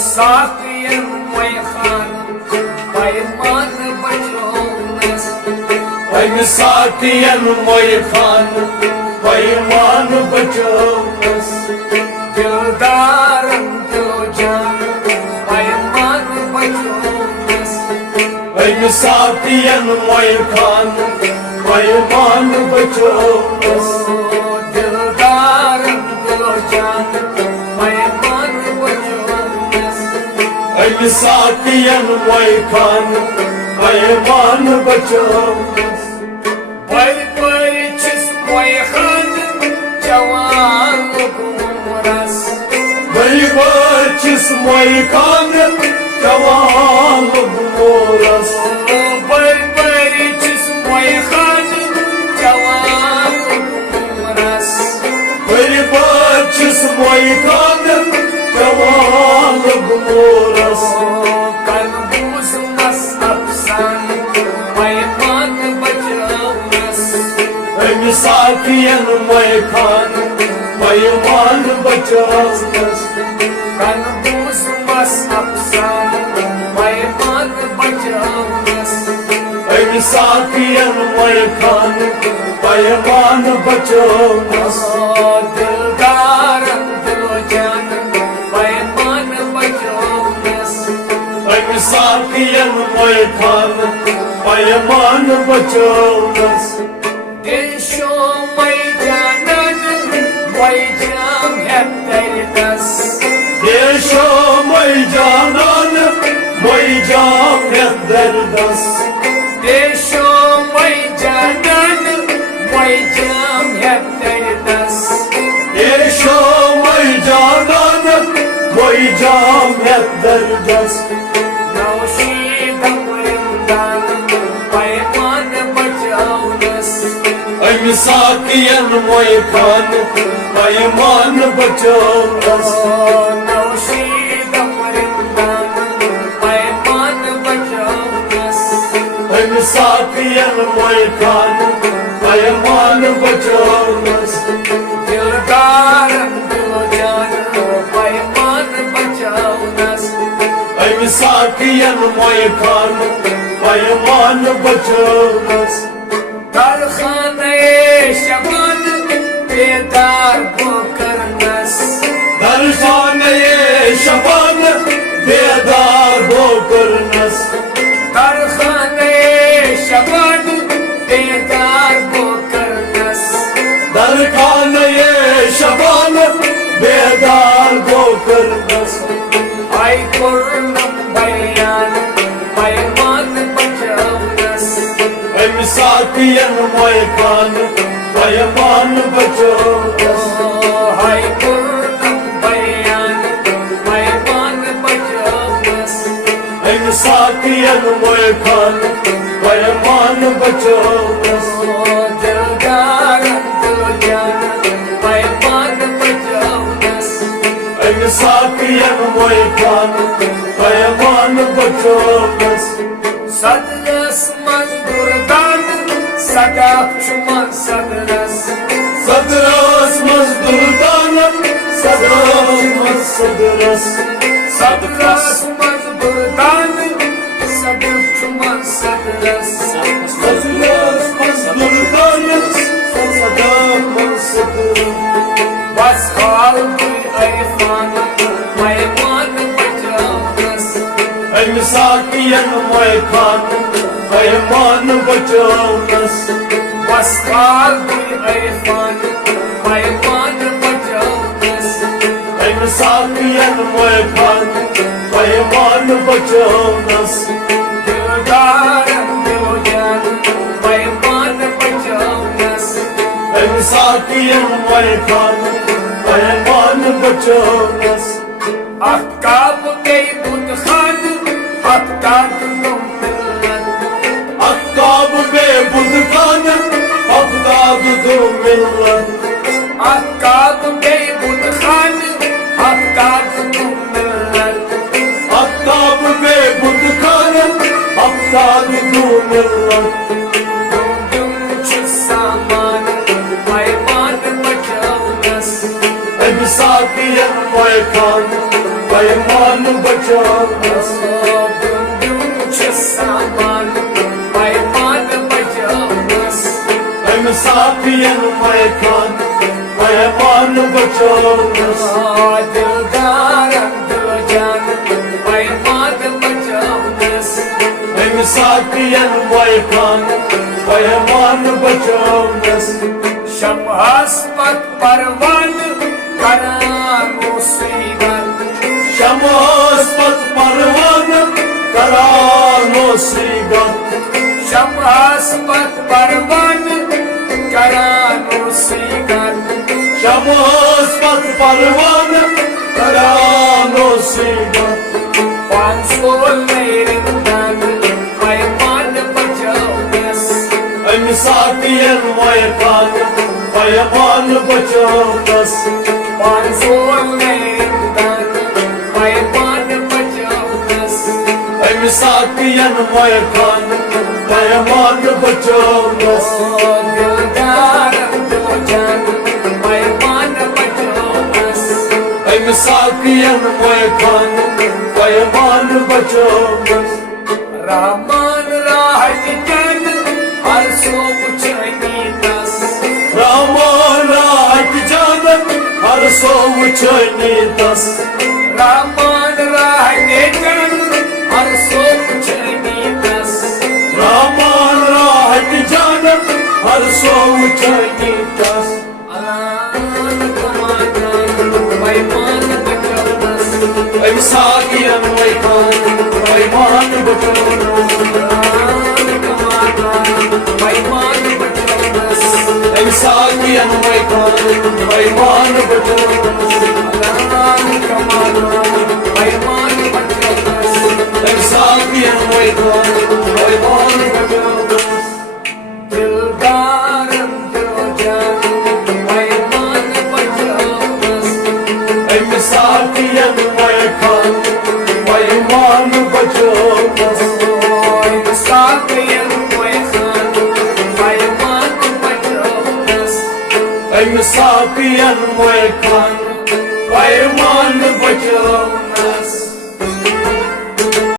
साकियन मैखान पैमान बचौनस साकियन मैखान पैमान बचौनस दिलदारन दिलो जान पैमान बचौनस साकियन मैखान पैमान बचौनस दिलदारन दिलो जान पैमान बचौनस साकियन मैखान पैमान बचौनस पर छिस मैखान जवान गुमरस छिस मैखान जवान गुमरस पर छिस मैखान जवान गुमरस छिस मैखान जवान गुमरस कनबूस मस अफसान पैमान बचौनस साकियन मैखान पैमान बचौनस कनबूस मस अफसान पैमान बचौनस साकियन मैखान पैमान बचौनस दिलदारन दिलो जान पैमान बचौनस साकियन मैखान पैमान बचौनस दिशो मै जानन मै जाम है दर्दस देशो मै जानन मै जाम है दर्दस दिशो मै जानन मै जाम है दर्दस देशो मै जानन मै जाम है दर्दस नौशीदम रिंदान पैमान बचौनस साकियन मैखान पैमान बचौनस नौशीदम रिंदान पैमान बचौनस साकियन मैखान पैमान बचौनस दिलदारन दिलो जान पैमान बचौनस साकियन मैखान पैमान बचौनस दरखाने शबान बेदार बोकरनस दरखाने शबान बेदार बोकरनस दरखाने शबान बेदार बोकरनस दरखाने शबान बेदार बोकरनस आई कुर्नम बयान पैमान बचौनस साकियन मैखान पैमान बचौनस आई कुर्नम बयान पैमान बचौनस साकियन मैखान पैमान बचौनस दिलदारन दिलो जान पैमान बचौनस साकियन मैखान पैमान बचौनस सदरस मजदूरदान सदा चुमन सदरस सदरस मजदूरदान सदा सदरस सदरस मजदूरदान सदा चुमन सदरस सदरस मजदूरदान सदा सदरस बस खाल की अरफान पैमान बचौनस साकियन मैखान पैमान बचौनस बस खाल की अरफान पैमान बचौनस साकियन मैखान पैमान बचौनस दिलदारन दिलो जान पैमान बचौनस साकियन मैखान पैमान बचौनस अहकाब के बुत खान हफ्ताद तुम मिलन अक्काब बे बुद खान अफ्ताद दो मिलन अहकाब के बुत खान हफ्ताद तुम मिलन अक्काब बे बुद खान अफ्ताद दो मिलन दुम सामान पैमान बचौनस साकियन मैखान पैमान Misafir Maykan Payman bachaunas Dildaran diljan Payman bachaunas Misafir Maykan Payman bachaunas Shamhaspat parvan Karan musibat Shamaspat parvan Karan musibat Shamhaspat parvan Karan musibat Shamaspat parvan Karan musibat Pansol merindan Payman bachaunas Misafir Maykan Payman bachaunas Pansol merindan Payman bachaunas Misafir Maykan Payman bachaunas Dildaran diljan Payman bachaunas Misafir Maykan Payman bachaunas Rahman Rahijan Har sob chanitas Raman Rahat Janan Har sov chanitas Rahman Rahijan Har sob chanitas Raman Rahat Janan Har sov chanitas Alan kamanan Payman bachaunas Misafir Maykan Payman bachaunas Alan kamanan Payman bachaunas Misafir Maykan Payman bachaunas Alan kamanan Payman bachaunas Misafir Maykan Payman bachaunas Dildaran diljan Payman bachaunas Misafir Maykan Payman bachaunas Misafir Maykan Payman bachaunas Misafir Maykan Payman bachaunas